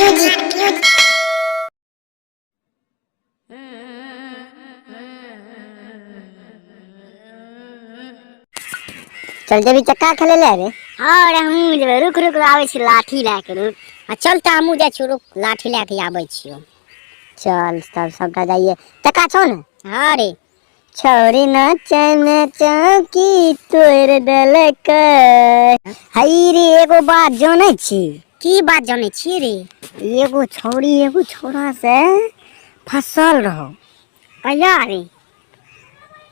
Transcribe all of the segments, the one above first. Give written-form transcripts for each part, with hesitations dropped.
चल जेबी चक्का खेले ले रे। हाँ रे हमहूँ जेबै। रुक रुक आबै छी लाठी लए के रुक। चल तऽ हमहूँ जाइ छियौ रुक लाठी लए के आबै छियौ। चल तब सबटा जाइए। चक्का छौ ने? हाँ रे। छौरी नाचे में चौकी तोड़ देलकै। हई रे एगो बात जानै छी? की बात जानै छी रे? एगो छौरी एगो छोरा से फसल रहो। कहिया रे?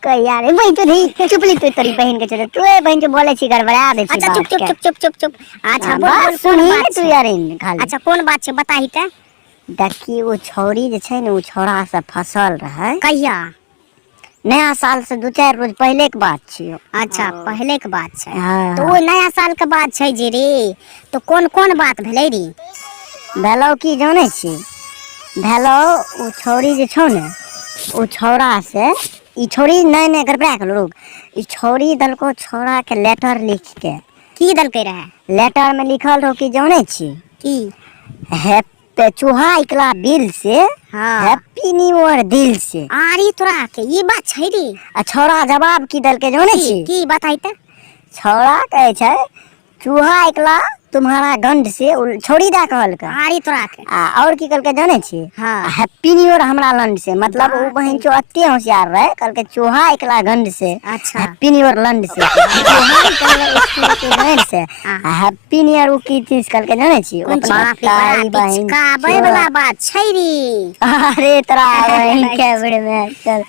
कहिया रे भाई? तो चुपली तो तेरी बहन के चले तू बहन जो बोले छी गड़बड़ा दे छी। अच्छा चुप चुप चुप चुप चुप चुप। अच्छा बोल बोल सुन कौन बात तू छै? यार खाली। अच्छा कौन बात छै बताही त। देखी वो छौरी जे छै ने वो छोरा से फसल रहे। कहिया? नया साल से 2-4 रोज पहले के बात छियो। अच्छा पहले के बात छै। हाँ। तो वो नया साल के बात छै जे रे। तो कौन कौन बात भेलै रे? भेलो की जानै छी? भेलो वो छौरी जे छौ ने वो छौरा से ई छौरी नहीं गड़बड़ा गेलो रुक। ई छौरी दलको छौरा के लेटर लिख के। की दलकै रहे? लेटर में लिखल रहो कि जानै छी? की? चूहा इकला बिल से हाँ। हैप्पी न्यू ईयर दिल से। आरी तोरा के ये बात छै रे? आ छौरा जवाब की दलके जानै छी? की बताई त? छौरा कहे छै चूहा इकला तुम्हारा गंड से। छौरी दा कहलकै। आरी तोरा के। और की कहलकै जानै छी? हाँ। हैप्पी न्यू ईयर हमरा लंड से। मतलब वो बहन चो अत्ते होशियार रहे कहलकै चूहा इकला गंड से। अच्छा। हैप्पी न्यू ईयर लंड से। चूहा इकला के गंड से। हैप्पी न्यू ईयर वो की चीज कहलकै जानै छी? बिचकाबै वाला बात छै रे। अरे तोरा बहन के बड़े में चल।